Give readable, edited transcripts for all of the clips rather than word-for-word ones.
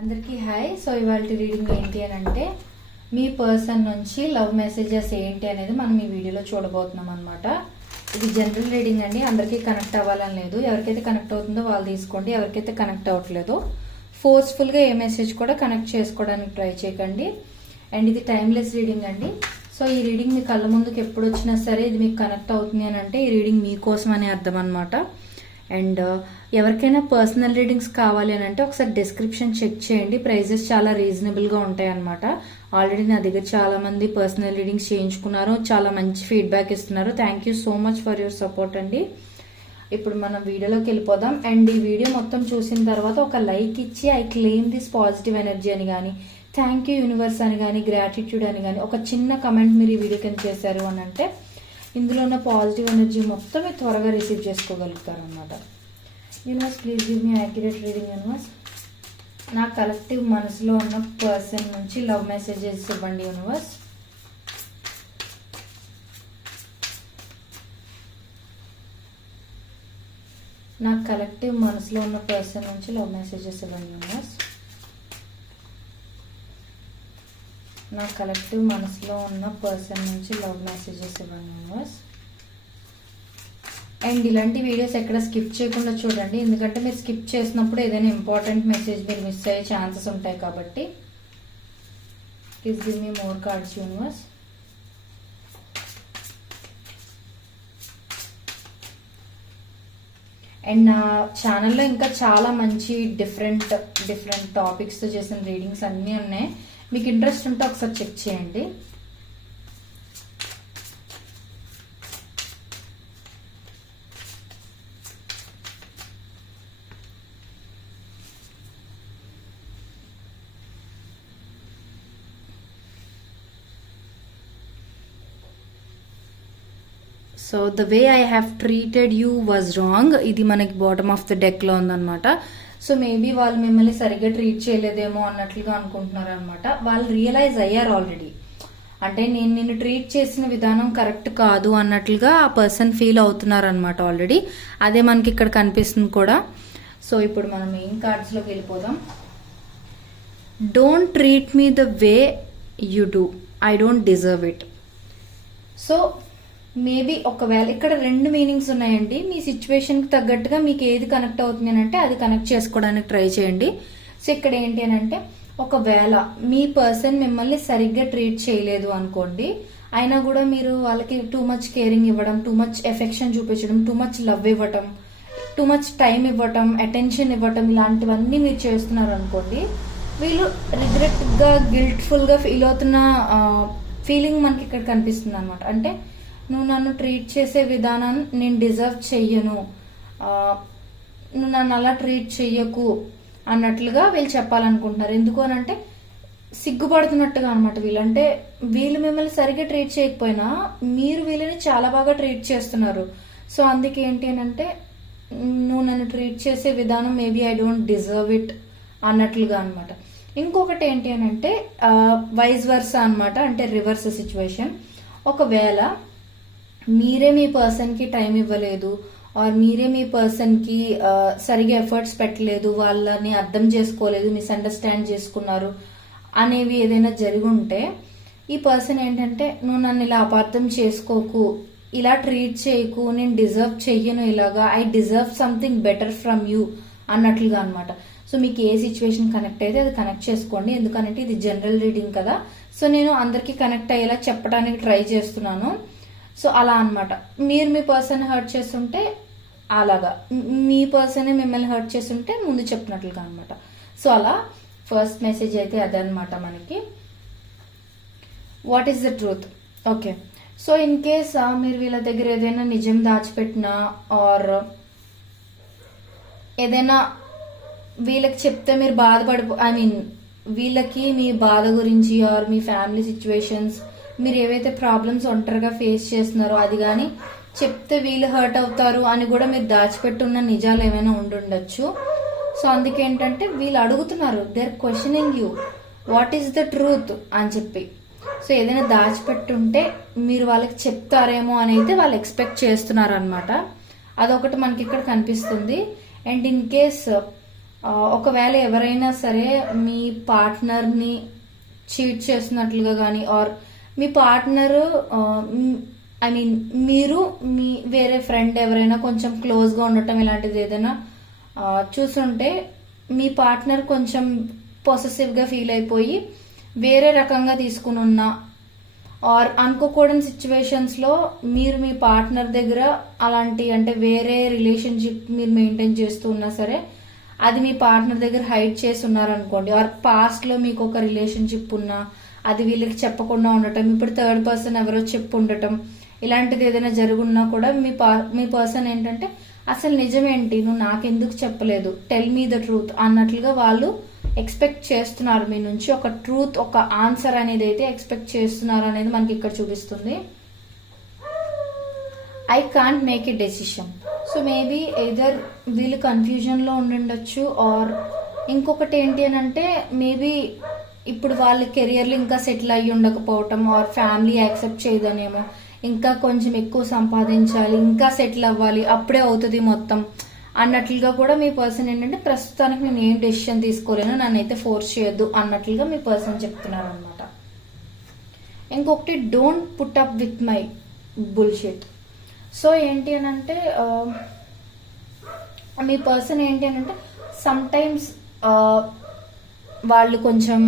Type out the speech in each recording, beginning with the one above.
అందరికీ hi. So ఇవాళ reading ఏంటి అని అంటే మీ పర్సన్ నుంచి లవ్ మెసేజెస్ ఏంటి అనేది మనం ఈ వీడియోలో చూడబోతున్నాం అనమాట. ఇది జనరల్ రీడింగ్ అండి, అందరికీ కనెక్ట్ అవ్వాలని లేదు. ఎవరికైతే కనెక్ట్ అవుతుందో వాళ్ళు తీసుకోండి, ఎవరికైతే కనెక్ట్ అవ్వట్లేదో ఫోర్స్ఫుల్గా ఏ మెసేజ్ కూడా కనెక్ట్ చేసుకోవడానికి ట్రై చేయకండి. అండ్ ఇది టైమ్లెస్ రీడింగ్ అండి. సో ఈ రీడింగ్ మీ కళ్ళ ముందుకు ఎప్పుడు వచ్చినా సరే ఇది మీకు కనెక్ట్ అవుతుంది అని అంటే ఈ రీడింగ్ మీకోసం అని అర్థం అనమాట. అండ్ ఎవరికైనా పర్సనల్ రీడింగ్స్ కావాలి అని అంటే ఒకసారి డిస్క్రిప్షన్ చెక్ చేయండి. ప్రైజెస్ చాలా రీజనబుల్గా ఉంటాయి అనమాట. ఆల్రెడీ నా దగ్గర చాలా మంది పర్సనల్ రీడింగ్స్ చేయించుకున్నారు, చాలా మంచి ఫీడ్బ్యాక్ ఇస్తున్నారు. Thank you so much for your support అండి. ఇప్పుడు మనం వీడియోలోకి వెళ్ళిపోదాం. అండ్ ఈ వీడియో మొత్తం చూసిన తర్వాత ఒక లైక్ ఇచ్చి I claim this positive energy అని కానీ, థ్యాంక్ యూ యూనివర్స్ అని కానీ, గ్రాటిట్యూడ్ అని కానీ ఒక చిన్న కమెంట్ మీరు ఈ వీడియో కింద చేశారు అని అంటే ఇందులో ఉన్న పాజిటివ్ ఎనర్జీ మొత్తం మీరు త్వరగా రిసీవ్ చేసుకోగలుగుతారు అనమాట. Universe please give me accurate reading. Universe నా కలెక్టివ్ మనసులో ఉన్న పర్సన్ నుంచి లవ్ మెసేజెస్ ఇవ్వండి. యూనివర్స్ నా కలెక్టివ్ మనసులో ఉన్న పర్సన్ నుంచి లవ్ మెసేజెస్ ఇవ్వండి. యూనివర్స్ నా కలెక్టివ్ మనసులో ఉన్న పర్సన్ నుంచి లవ్ మెసేజెస్ ఇవ్వండి. యూనివర్స్ అండ్ ఇలాంటి వీడియోస్ ఎక్కడ స్కిప్ చేయకుండా చూడండి, ఎందుకంటే మీరు స్కిప్ చేసినప్పుడు ఏదైనా ఇంపార్టెంట్ మెసేజ్ మీరు మిస్ అయ్యే ఛాన్సెస్ ఉంటాయి కాబట్టి. Please give me more cards. Universe and నా ఛానల్లో ఇంకా చాలా మంచి డిఫరెంట్ టాపిక్స్తో చేసిన రీడింగ్స్ అన్నీ ఉన్నాయి. మీకు ఇంట్రెస్ట్ ఉంటే ఒకసారి చెక్ చేయండి. So the way I have treated you was wrong, ఇది మనకి బాటమ్ ఆఫ్ ద డెక్లో ఉందన్నమాట. సో మేబీ వాళ్ళు మిమ్మల్ని సరిగ్గా ట్రీట్ చేయలేదేమో అన్నట్లుగా అనుకుంటున్నారు అనమాట. వాళ్ళు రియలైజ్ అయ్యారు ఆల్రెడీ, అంటే నేను నిన్ను ట్రీట్ చేసిన విధానం కరెక్ట్ కాదు అన్నట్లుగా ఆ పర్సన్ ఫీల్ అవుతున్నారు అనమాట ఆల్రెడీ. అదే మనకి ఇక్కడ కనిపిస్తుంది కూడా. సో ఇప్పుడు మనం మెయిన్ కార్డ్స్లోకి వెళ్ళిపోదాం. Don't treat me the way you do, I don't deserve it. So maybe ఒకవేళ ఇక్కడ రెండు మీనింగ్స్ ఉన్నాయండి. మీ సిచ్యువేషన్కి తగ్గట్టుగా మీకు ఏది కనెక్ట్ అవుతుంది అని అంటే అది కనెక్ట్ చేసుకోవడానికి ట్రై చేయండి. సో ఇక్కడ ఏంటి అని అంటే ఒకవేళ మీ పర్సన్ మిమ్మల్ని సరిగ్గా ట్రీట్ చేయలేదు అనుకోండి, అయినా కూడా మీరు వాళ్ళకి టూ మచ్ కేరింగ్ ఇవ్వడం, టూ మచ్ ఎఫెక్షన్ చూపించడం, టూ మచ్ లవ్ ఇవ్వటం, టూ మచ్ టైం ఇవ్వటం, అటెన్షన్ ఇవ్వటం, ఇలాంటివన్నీ మీరు చేస్తున్నారు అనుకోండి, వీళ్ళు రిగ్రెట్గా గిల్ట్ఫుల్గా ఫీల్ అవుతున్న ఫీలింగ్ మనకి ఇక్కడ కనిపిస్తుంది అనమాట. అంటే నువ్వు నన్ను ట్రీట్ చేసే విధానం నేను డిజర్వ్ చెయ్యను, నువ్వు నన్ను అలా ట్రీట్ చెయ్యకు అన్నట్లుగా వీళ్ళు చెప్పాలనుకుంటున్నారు. ఎందుకు అని అంటే సిగ్గుపడుతున్నట్టుగా అనమాట వీళ్ళు. అంటే వీళ్ళు మిమ్మల్ని సరిగ్గా ట్రీట్ చేయకపోయినా మీరు వీళ్ళని చాలా బాగా ట్రీట్ చేస్తున్నారు. సో అందుకే ఏంటి అని అంటే నువ్వు నన్ను ట్రీట్ చేసే విధానం maybe I don't deserve it అన్నట్లుగా అనమాట. ఇంకొకటి ఏంటి అని అంటే వైస్ వర్సా అనమాట, అంటే రివర్స్ సిచ్యువేషన్. ఒకవేళ మీరే మీ పర్సన్కి టైం ఇవ్వలేదు, ఆర్ మీరే మీ పర్సన్కి సరిగా ఎఫర్ట్స్ పెట్టలేదు, వాళ్ళని అర్థం చేసుకోలేదు, మిస్అండర్స్టాండ్ చేసుకున్నారు అనేవి ఏదైనా జరిగి ఉంటే ఈ పర్సన్ ఏంటంటే నువ్వు నన్ను ఇలా అపార్థం చేసుకోకు, ఇలా ట్రీట్ చేయకు, నేను డిజర్వ్ చెయ్యను, ఇలాగా I deserve something better from you అన్నట్లుగా అనమాట. సో మీకు ఏ సిచ్యువేషన్ కనెక్ట్ అయితే అది కనెక్ట్ చేసుకోండి, ఎందుకంటే ఇది జనరల్ రీడింగ్ కదా. సో నేను అందరికీ కనెక్ట్ అయ్యేలా చెప్పడానికి ట్రై చేస్తున్నాను. సో అలా అనమాట. మీరు మీ పర్సన్ హర్ట్ చేస్తుంటే అలాగా, మీ పర్సన్ మిమ్మల్ని హర్ట్ చేస్తుంటే ముందు చెప్పినట్లుగా అనమాట. సో అలా ఫస్ట్ మెసేజ్ అయితే అదే అనమాట మనకి. What is the truth? Okay, so in case మీరు వీళ్ళ దగ్గర ఏదైనా నిజం దాచిపెట్టినా ఆర్ ఏదైనా వీళ్ళకి చెప్తే మీరు వీళ్ళకి మీ బాధ గురించి ఆర్ మీ ఫ్యామిలీ సిచ్యువేషన్స్, మీరు ఏవైతే ప్రాబ్లమ్స్ ఒంటరిగా ఫేస్ చేస్తున్నారో అది కానీ చెప్తే వీళ్ళు హర్ట్ అవుతారు అని కూడా మీరు దాచిపెట్టున్న నిజాలు ఏమైనా ఉండుండొచ్చు. సో అందుకేంటంటే వీళ్ళు అడుగుతున్నారు, they are questioning you what is the truth అని చెప్పి. సో ఏదైనా దాచిపెట్టుంటే మీరు వాళ్ళకి చెప్తారేమో అని అయితే వాళ్ళు ఎక్స్పెక్ట్ చేస్తున్నారు అనమాట. అదొకటి మనకి ఇక్కడ కనిపిస్తుంది. అండ్ ఇన్ కేస్ ఒకవేళ ఎవరైనా సరే మీ పార్ట్నర్ని చీట్ చేస్తున్నట్లుగా కానీ ఆర్ మీ పార్ట్నర్ ఐ మీన్ మీరు మీ వేరే ఫ్రెండ్ ఎవరైనా కొంచెం క్లోజ్గా ఉండటం ఇలాంటిది ఏదైనా చూసుంటే మీ పార్ట్నర్ కొంచెం పొసెసివ్గా ఫీల్ అయిపోయి వేరే రకంగా తీసుకుని ఉన్నా ఆర్ అనుకోకూడని సిచ్యువేషన్స్లో మీరు మీ పార్ట్నర్ దగ్గర అలాంటి అంటే వేరే రిలేషన్షిప్ మీరు మెయింటైన్ చేస్తూ ఉన్నా సరే అది మీ పార్ట్నర్ దగ్గర హైడ్ చేసి ఉన్నారనుకోండి ఆర్ పాస్ట్లో మీకు ఒక రిలేషన్షిప్ ఉన్నా అది వీళ్ళకి చెప్పకుండా ఉండటం ఇప్పుడు థర్డ్ పర్సన్ ఎవరో చెప్పు ఉండటం ఇలాంటిది ఏదైనా జరుగున్నా కూడా మీ పర్సన్ ఏంటంటే అసలు నిజమేంటి నువ్వు నాకెందుకు చెప్పలేదు టెల్ మీ ద ట్రూత్ అన్నట్లుగా వాళ్ళు ఎక్స్పెక్ట్ చేస్తున్నారు మీ నుంచి ఒక ట్రూత్ ఒక ఆన్సర్ అనేది అయితే ఎక్స్పెక్ట్ చేస్తున్నారు అనేది మనకి ఇక్కడ చూపిస్తుంది. I can't make a decision. So maybe either వీళ్ళు కన్ఫ్యూజన్లో ఉండుండొచ్చు ఆర్ ఇంకొకటి ఏంటి అని అంటే మేబీ ఇప్పుడు వాళ్ళ కెరియర్లో ఇంకా సెటిల్ అయ్యి ఉండకపోవటం ఆర్ ఫ్యామిలీ యాక్సెప్ట్ చేయదనేమో ఇంకా కొంచెం ఎక్కువ సంపాదించాలి ఇంకా సెటిల్ అవ్వాలి అప్పుడే అవుతుంది మొత్తం అన్నట్లుగా కూడా మీ పర్సన్ ఏంటంటే ప్రస్తుతానికి నేను ఏం డెసిషన్ తీసుకోలేను నన్నైతే ఫోర్స్ చేయొద్దు అన్నట్లుగా మీ పర్సన్ చెప్తున్నారు అనమాట. ఇంకొకటి don't put up with my bullshit. So ఏంటి అని అంటే మీ పర్సన్ ఏంటి అని అంటే సమ్ టైమ్స్ వాళ్ళు కొంచెం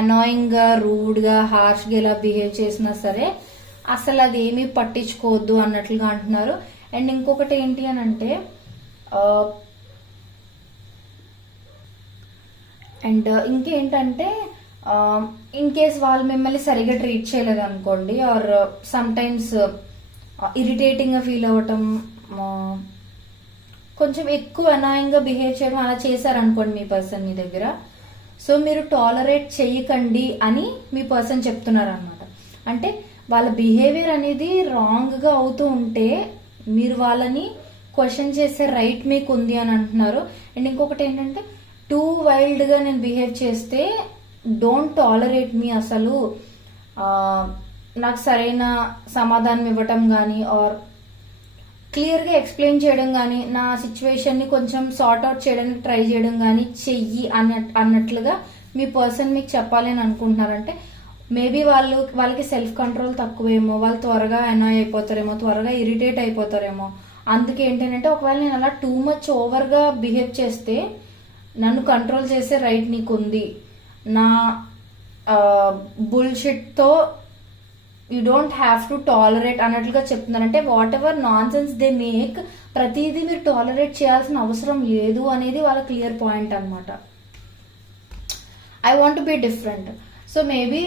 అనాయింగ్గా రూడ్గా హార్ష్గా ఇలా బిహేవ్ చేసినా సరే అసలు అది ఏమీ పట్టించుకోవద్దు అన్నట్లుగా అంటున్నారు. అండ్ ఇంకొకటి ఏంటి అని అంటే అండ్ ఇంకేంటంటే ఇన్ కేస్ వాళ్ళు మిమ్మల్ని సరిగా ట్రీట్ చేయలేదు అనుకోండి ఆర్ సమ్ టైమ్స్ ఇరిటేటింగ్గా ఫీల్ అవ్వటం కొంచెం ఎక్కువ అనాయింగ్గా బిహేవ్ చేయడం అలా చేశారనుకోండి మీ పర్సన్ మీ దగ్గర. సో మీరు టాలరేట్ చేయకండి అని మీ పర్సన్ చెప్తున్నారు అనమాట. అంటే వాళ్ళ బిహేవియర్ అనేది రాంగ్గా అవుతూ ఉంటే మీరు వాళ్ళని క్వశ్చన్ చేసే రైట్ మీకు ఉంది అని అంటున్నారు. అండ్ ఇంకొకటి ఏంటంటే టూ వైల్డ్గా నేను బిహేవ్ చేస్తే డోంట్ టాలరేట్ మీ అసలు నాకు సరైన సమాధానం ఇవ్వటం కానీ ఆర్ క్లియర్గా ఎక్స్ప్లెయిన్ చేయడం కానీ నా సిచ్యువేషన్ని కొంచెం సార్ట్ అవుట్ చేయడానికి ట్రై చేయడం కానీ చెయ్యి అన్నట్లుగా మీ పర్సన్ మీకు చెప్పాలి అని అనుకుంటున్నారంటే మేబీ వాళ్ళకి సెల్ఫ్ కంట్రోల్ తక్కువేమో వాళ్ళు త్వరగా అనాయ్ అయిపోతారేమో త్వరగా ఇరిటేట్ అయిపోతారేమో. అందుకే ఏంటంటే ఒకవేళ నేను అలా టూ మచ్ ఓవర్గా బిహేవ్ చేస్తే నన్ను కంట్రోల్ చేసే రైట్ నీకు ఉంది నా బుల్షిట్తో you don't have to tolerate అన్నట్లుగా చెప్తున్నారంటే whatever nonsense they make ప్రతిదీ మీరు టాలరేట్ చేయాల్సిన అవసరం లేదు అనేది వాళ్ళ క్లియర్ పాయింట్ అనమాట. I want be different. So maybe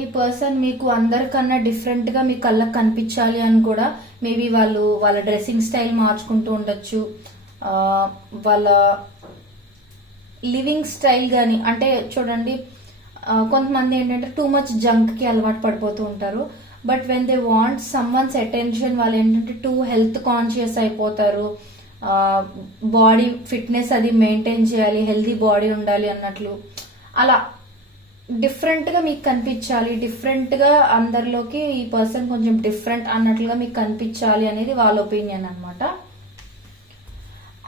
ఈ పర్సన్ మీకు అందరికన్నా డిఫరెంట్గా మీ కళ్ళకు కనిపించాలి అని కూడా మేబీ వాళ్ళ డ్రెస్సింగ్ స్టైల్ మార్చుకుంటూ ఉండొచ్చు వాళ్ళ లివింగ్ స్టైల్ కానీ అంటే చూడండి కొంతమంది ఏంటంటే టూ మచ్ జంక్కి అలవాటు పడిపోతూ ఉంటారు. But when they want someone's attention వాళ్ళు ఏంటంటే టూ హెల్త్ కాన్షియస్ అయిపోతారు. బాడీ ఫిట్నెస్ అది మెయింటైన్ చేయాలి హెల్తీ బాడీ ఉండాలి అన్నట్లు అలా డిఫరెంట్గా మీకు కనిపించాలి డిఫరెంట్గా అందరిలోకి ఈ పర్సన్ కొంచెం డిఫరెంట్ అన్నట్లుగా మీకు కనిపించాలి అనేది వాళ్ళ ఒపీనియన్ అనమాట.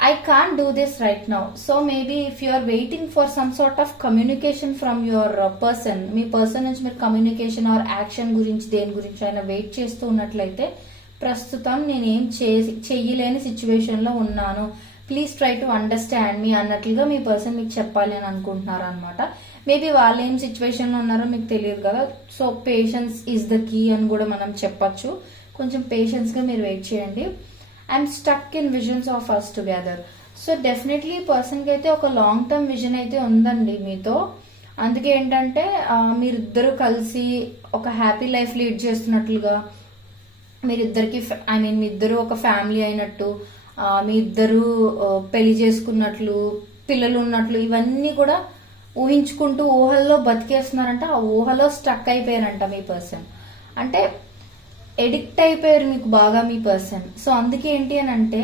I can't do this right now. So maybe if you are waiting for some sort of communication from your person, me person నుంచి మీరు కమ్యూనికేషన్ ఆర్ యాక్షన్ గురించి దేని గురించి అయినా వెయిట్ చేస్తూ ఉన్నట్లయితే ప్రస్తుతం నేనేం చెయ్యలేని సిచ్యువేషన్లో ఉన్నాను ప్లీజ్ ట్రై టు అండర్స్టాండ్ మీ అన్నట్లుగా మీ పర్సన్ మీకు చెప్పాలి అని అనుకుంటున్నారు అనమాట. మేబీ వాళ్ళు ఏం సిచ్యువేషన్లో ఉన్నారో మీకు తెలియదు కదా. So patience is the key అని కూడా మనం చెప్పచ్చు. కొంచెం పేషెన్స్గా మీరు వెయిట్ చేయండి. I'm stuck in visions of us together. So definitely పర్సన్కి అయితే ఒక లాంగ్ టర్మ్ విజన్ అయితే ఉందండి మీతో. అందుకే ఏంటంటే మీరిద్దరూ కలిసి ఒక హ్యాపీ లైఫ్ లీడ్ చేస్తున్నట్లుగా మీరిద్దరికి మీ ఇద్దరు ఒక ఫ్యామిలీ అయినట్టు మీ ఇద్దరు పెళ్లి చేసుకున్నట్లు పిల్లలు ఉన్నట్లు ఇవన్నీ కూడా ఊహించుకుంటూ ఊహల్లో బతికేస్తున్నారంట. ఆ ఊహలో స్టక్ అయిపోయారంట మీ పర్సన్. అంటే ఎడిక్ట్ అయిపోయారు మీకు బాగా మీ పర్సన్. సో అందుకే ఏంటి అని అంటే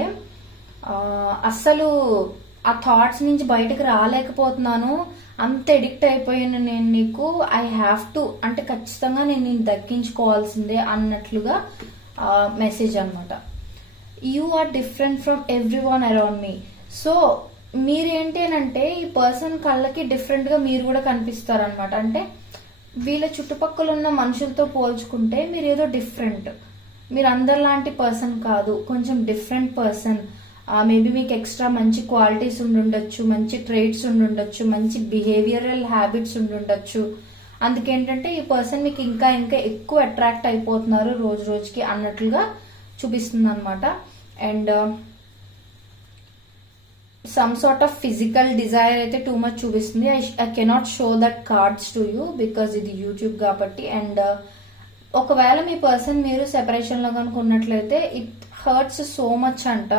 అస్సలు ఆ థాట్స్ నుంచి బయటకు రాలేకపోతున్నాను అంత ఎడిక్ట్ అయిపోయాను నేను నీకు ఐ హ్యావ్ టు అంటే ఖచ్చితంగా నేను దక్కించుకోవాల్సిందే అన్నట్లుగా మెసేజ్ అనమాట. You are different from everyone around me. So మీరేంటి అని అంటే ఈ పర్సన్ కళ్ళకి డిఫరెంట్ గా మీరు కూడా కనిపిస్తారు అనమాట. అంటే వీళ్ళ చుట్టుపక్కల ఉన్న మనుషులతో పోల్చుకుంటే మీరు ఏదో డిఫరెంట్, మీరు అందరిలాంటి పర్సన్ కాదు, కొంచెం డిఫరెంట్ పర్సన్. మేబీ మీకు ఎక్స్ట్రా మంచి క్వాలిటీస్ ఉండుండొచ్చు, మంచి ట్రేట్స్ ఉండుండొచ్చు, మంచి బిహేవియరల్ హ్యాబిట్స్ ఉండుండొచ్చు. అందుకేంటంటే ఈ పర్సన్ మీకు ఇంకా ఇంకా ఎక్కువ అట్రాక్ట్ అయిపోతున్నారు రోజు రోజుకి అన్నట్లుగా చూపిస్తుంది అనమాట. And some sort of physical desire అయితే టూ మచ్ చూపిస్తుంది. I cannot show that cards to you because ఇది యూట్యూబ్ కాబట్టి. అండ్ ఒకవేళ మీ పర్సన్ మీరు సెపరేషన్ లో కనుక ఉన్నట్లయితే ఇట్ హర్ట్స్ సో మచ్ అంట.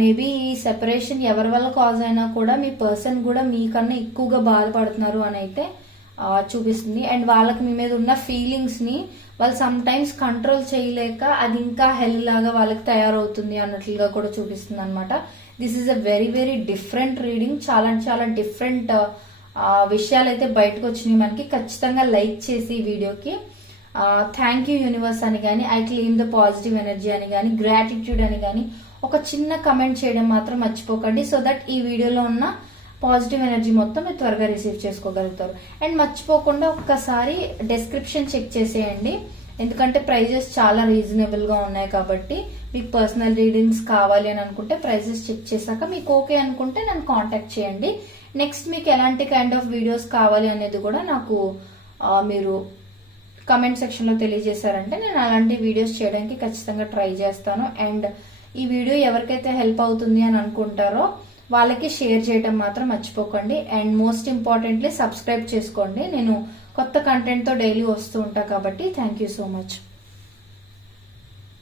మేబీ ఈ సెపరేషన్ ఎవరి వల్ల కాజ్ అయినా కూడా మీ పర్సన్ కూడా మీకన్నా ఎక్కువగా బాధపడుతున్నారు అని అయితే చూపిస్తుంది. అండ్ వాళ్ళకి మీ మీద ఉన్న ఫీలింగ్స్ ని వాళ్ళు సమ్ టైమ్స్ కంట్రోల్ చేయలేక అది ఇంకా హెల్ లాగా వాళ్ళకి తయారవుతుంది అన్నట్లుగా కూడా చూపిస్తుంది అనమాట. This is a very very different reading. చాలా చాలా డిఫరెంట్ విషయాలు అయితే బయటకు వచ్చినాయి మనకి. ఖచ్చితంగా లైక్ చేసి ఈ వీడియోకి థ్యాంక్ యూ యూనివర్స్ అని కానీ, I claim the positive energy అని కానీ, గ్రాటిట్యూడ్ అని కానీ ఒక చిన్న కమెంట్ చేయడం మాత్రం మర్చిపోకండి. సో దట్ ఈ వీడియోలో ఉన్న పాజిటివ్ ఎనర్జీ మొత్తం మీరు త్వరగా రిసీవ్ చేసుకోగలుగుతారు. అండ్ మర్చిపోకుండా ఒక్కసారి డెస్క్రిప్షన్ చెక్ చేసేయండి, ఎందుకంటే ప్రైజెస్ చాలా రీజనబుల్ గా ఉన్నాయి కాబట్టి. మీకు పర్సనల్ రీడింగ్స్ కావాలి అని అనుకుంటే ప్రైజెస్ చెక్ చేశాక మీకు ఓకే అనుకుంటే నన్ను కాంటాక్ట్ చేయండి. నెక్స్ట్ మీకు ఎలాంటి కైండ్ ఆఫ్ వీడియోస్ కావాలి అనేది కూడా నాకు మీరు కమెంట్ సెక్షన్ లో తెలియజేశారంటే నేను అలాంటి వీడియోస్ చేయడానికి ఖచ్చితంగా ట్రై చేస్తాను. అండ్ ఈ వీడియో ఎవరికైతే హెల్ప్ అవుతుంది అని అనుకుంటారో వాళ్ళకి షేర్ చేయడం మాత్రం మర్చిపోకండి. అండ్ మోస్ట్ ఇంపార్టెంట్లీ సబ్స్క్రైబ్ చేసుకోండి. నేను కొత్త కంటెంట్ తో డైలీ వస్తూ ఉంటా కాబట్టి. Thank you so much.